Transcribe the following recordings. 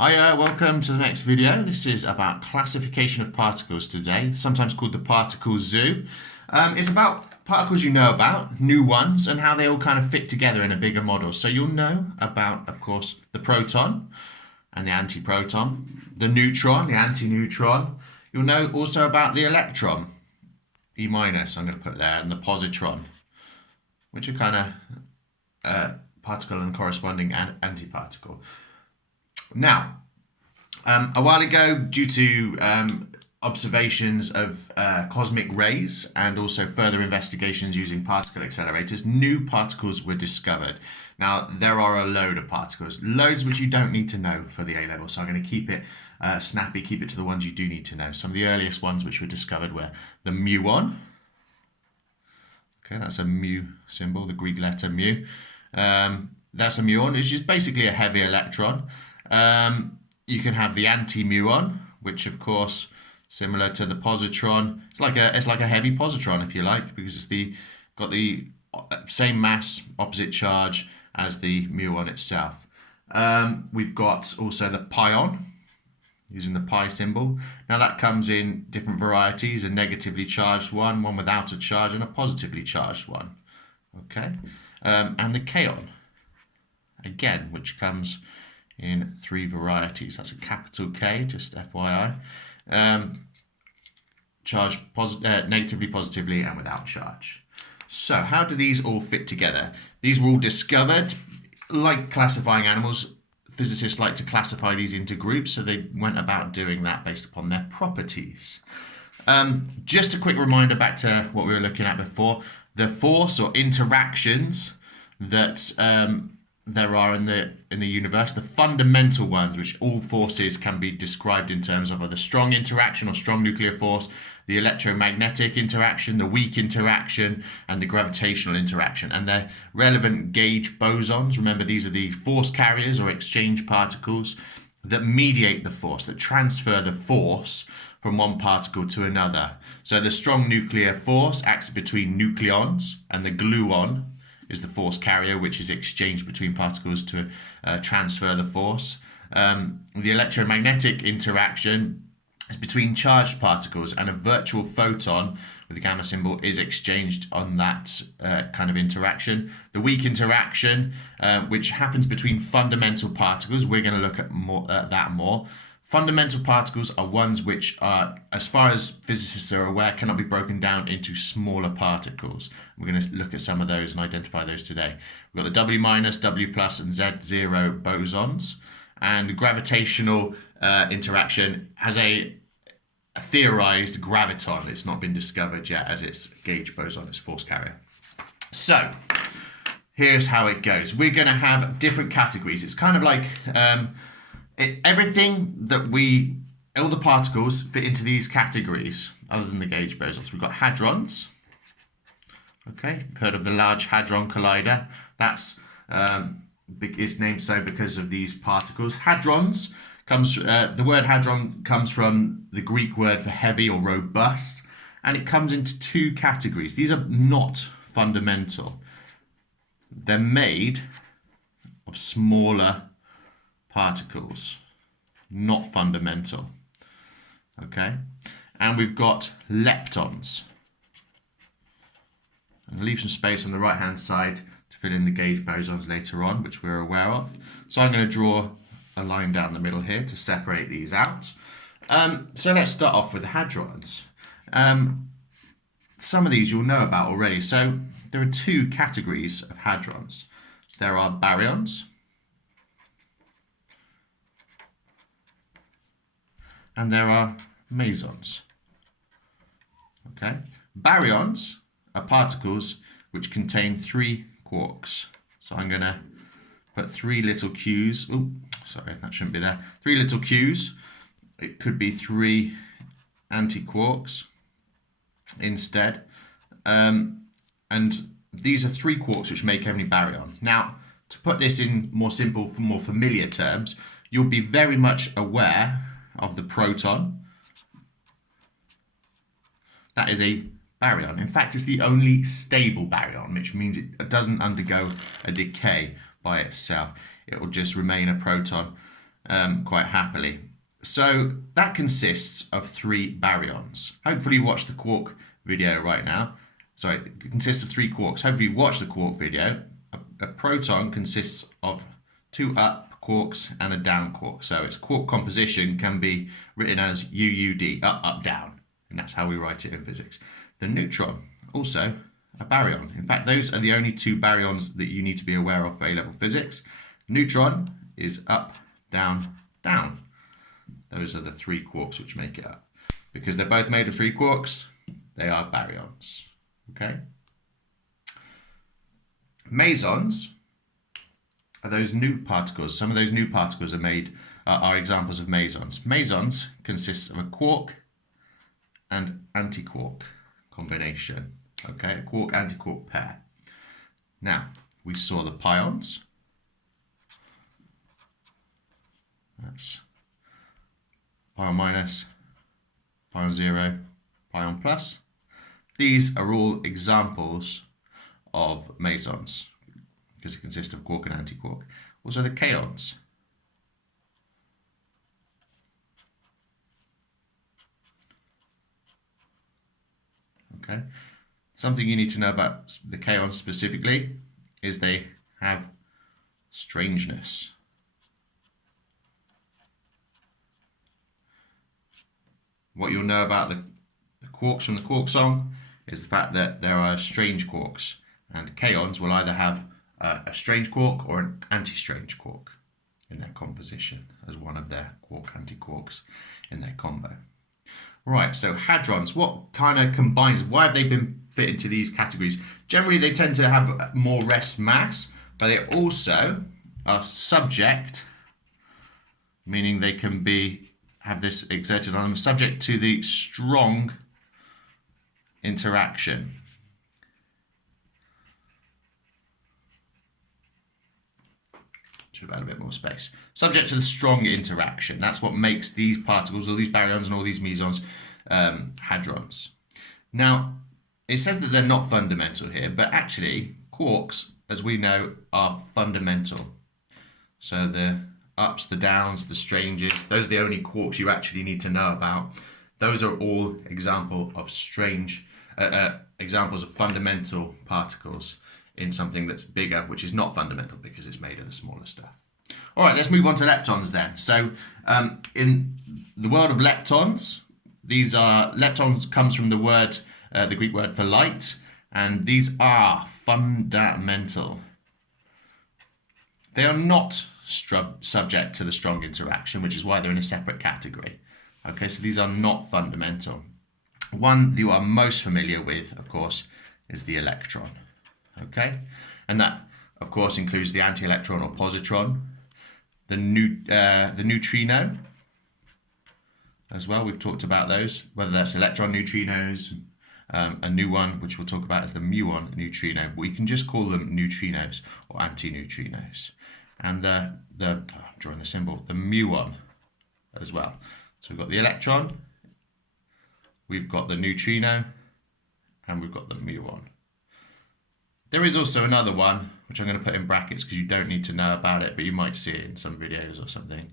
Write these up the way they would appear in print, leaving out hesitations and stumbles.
Hiya, welcome to the next video. This is about classification of particles today, sometimes called the particle zoo. It's about particles you know about, new ones, and how they all kind of fit together in a bigger model. So you'll know about, of course, the proton and the antiproton, the neutron, the antineutron. You'll know also about the electron, E-, I'm going to put there, and the positron, which are kind of particle and corresponding antiparticle. Now, a while ago, due to observations of cosmic rays and also further investigations using particle accelerators, new particles were discovered. Now, there are a load of particles, loads which you don't need to know for the A-level, so I'm going to keep it snappy, keep it to the ones you do need to know. Some of the earliest ones which were discovered were the muon. Okay, that's a mu symbol, the Greek letter mu. That's a muon, which is basically a heavy electron. You can have the anti-muon, which of course, similar to the positron, it's like a heavy positron, if you like, because it's got the same mass, opposite charge as the muon itself. We've got also the pion, using the pi symbol. Now that comes in different varieties: a negatively charged one without a charge, and a positively charged one. Okay, and the kaon, again, which comes in three varieties. That's a capital K, just FYI. Charged negatively, positively, and without charge. So how do these all fit together? These were all discovered. Like classifying animals, physicists like to classify these into groups, so they went about doing that based upon their properties. Just a quick reminder back to what we were looking at before. The force or interactions that there are in the universe, the fundamental ones, which all forces can be described in terms of the strong interaction or strong nuclear force, the electromagnetic interaction, the weak interaction, and the gravitational interaction. And they're relevant gauge bosons. Remember, these are the force carriers or exchange particles that mediate the force, that transfer the force from one particle to another. So the strong nuclear force acts between nucleons, and the gluon is the force carrier, which is exchanged between particles to transfer the force. The electromagnetic interaction is between charged particles, and a virtual photon with the gamma symbol is exchanged on that kind of interaction. The weak interaction, which happens between fundamental particles, we're going to look at that more. Fundamental particles are ones which are, as far as physicists are aware, cannot be broken down into smaller particles. We're going to look at some of those and identify those today. We've got the W-, W+, and Z0 bosons. And gravitational interaction has a theorized graviton. It's not been discovered yet as its gauge boson, its force carrier. So here's how it goes. We're going to have different categories. It's kind of like everything that all the particles fit into these categories, other than the gauge bosons. We've got hadrons. Okay, you've heard of the Large Hadron Collider. That's it's named so because of these particles. Hadrons the word hadron comes from the Greek word for heavy or robust, and it comes into two categories. These are not fundamental. They're made of smaller particles, not fundamental. Okay, and we've got leptons. And leave some space on the right hand side to fill in the gauge bosons later on, which we're aware of. So I'm going to draw a line down the middle here to separate these out. So let's start off with the hadrons. Some of these you'll know about already. So there are two categories of hadrons. There are baryons and there are mesons. Okay, baryons are particles which contain three quarks. So I'm going to put three little Qs. Oh, sorry, that shouldn't be there. Three little Qs. It could be three antiquarks instead. And these are three quarks which make every baryon. Now, to put this in more simple, more familiar terms, you'll be very much aware of the proton. That is a baryon. In fact, it's the only stable baryon, which means it doesn't undergo a decay by itself. It will just remain a proton quite happily. So that consists of 3 baryons. Hopefully you watched the quark video right now. Sorry, it consists of 3 quarks. Hopefully you watched the quark video. A proton consists of 2 up quarks and a down quark. So its quark composition can be written as UUD, up, up, down. And that's how we write it in physics. The neutron, also a baryon. In fact, those are the only 2 baryons that you need to be aware of for A-level physics. Neutron is up, down, down. Those are the 3 quarks which make it up. Because they're both made of 3 quarks, they are baryons. Okay? Mesons are those new particles. Some of those new particles are examples of mesons. Mesons consists of a quark and antiquark combination. Okay, a quark-antiquark pair. Now, we saw the pions. That's pion minus, pion 0, pion plus. These are all examples of mesons because it consists of quark and antiquark. Also the kaons. Okay. Something you need to know about the kaons specifically is they have strangeness. What you'll know about the quarks from the quark song is the fact that there are strange quarks, and kaons will either have a strange quark or an anti-strange quark in their composition as one of their quark-antiquarks in their combo. Right, so hadrons, what kind of combines, why have they been fit into these categories? Generally, they tend to have more rest mass, but they also are subject, meaning they can have this exerted on them, subject to the strong interaction. Should have had a bit more space. Subject to the strong interaction. That's what makes these particles, all these baryons and all these mesons, hadrons. Now, it says that they're not fundamental here, but actually, quarks, as we know, are fundamental. So the ups, the downs, the stranges, those are the only quarks you actually need to know about. Those are all examples of fundamental particles in something that's bigger, which is not fundamental because it's made of the smaller stuff. All right, let's move on to leptons then. So in the world of leptons, leptons comes from the word, the Greek word for light, and these are fundamental. They are not subject to the strong interaction, which is why they're in a separate category. Okay, so these are not fundamental. One you are most familiar with, of course, is the electron. Okay, and that, of course, includes the anti-electron or positron, the neutrino as well. We've talked about those, whether that's electron neutrinos, a new one which we'll talk about is the muon neutrino. We can just call them neutrinos or antineutrinos. And I'm drawing the symbol, the muon as well. So we've got the electron, we've got the neutrino, and we've got the muon. There is also another one, which I'm going to put in brackets because you don't need to know about it, but you might see it in some videos or something,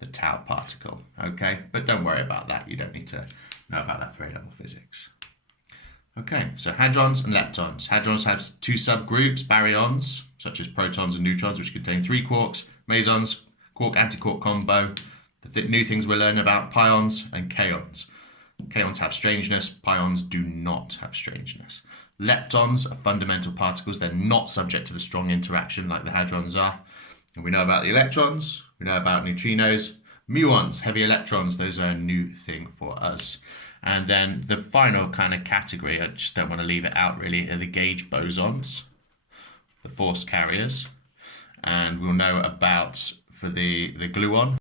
the tau particle, okay? But don't worry about that. You don't need to know about that for A-level physics. Okay, so hadrons and leptons. Hadrons have 2 subgroups, baryons, such as protons and neutrons, which contain 3 quarks, mesons, quark-antiquark combo. The new things we'll learn about pions and kaons. Kaons have strangeness, pions do not have strangeness. Leptons are fundamental particles. They're not subject to the strong interaction like the hadrons are. And we know about the electrons, we know about neutrinos. Muons, heavy electrons, those are a new thing for us. And then the final kind of category, I just don't want to leave it out really, are the gauge bosons, the force carriers. And we'll know about, for the gluon,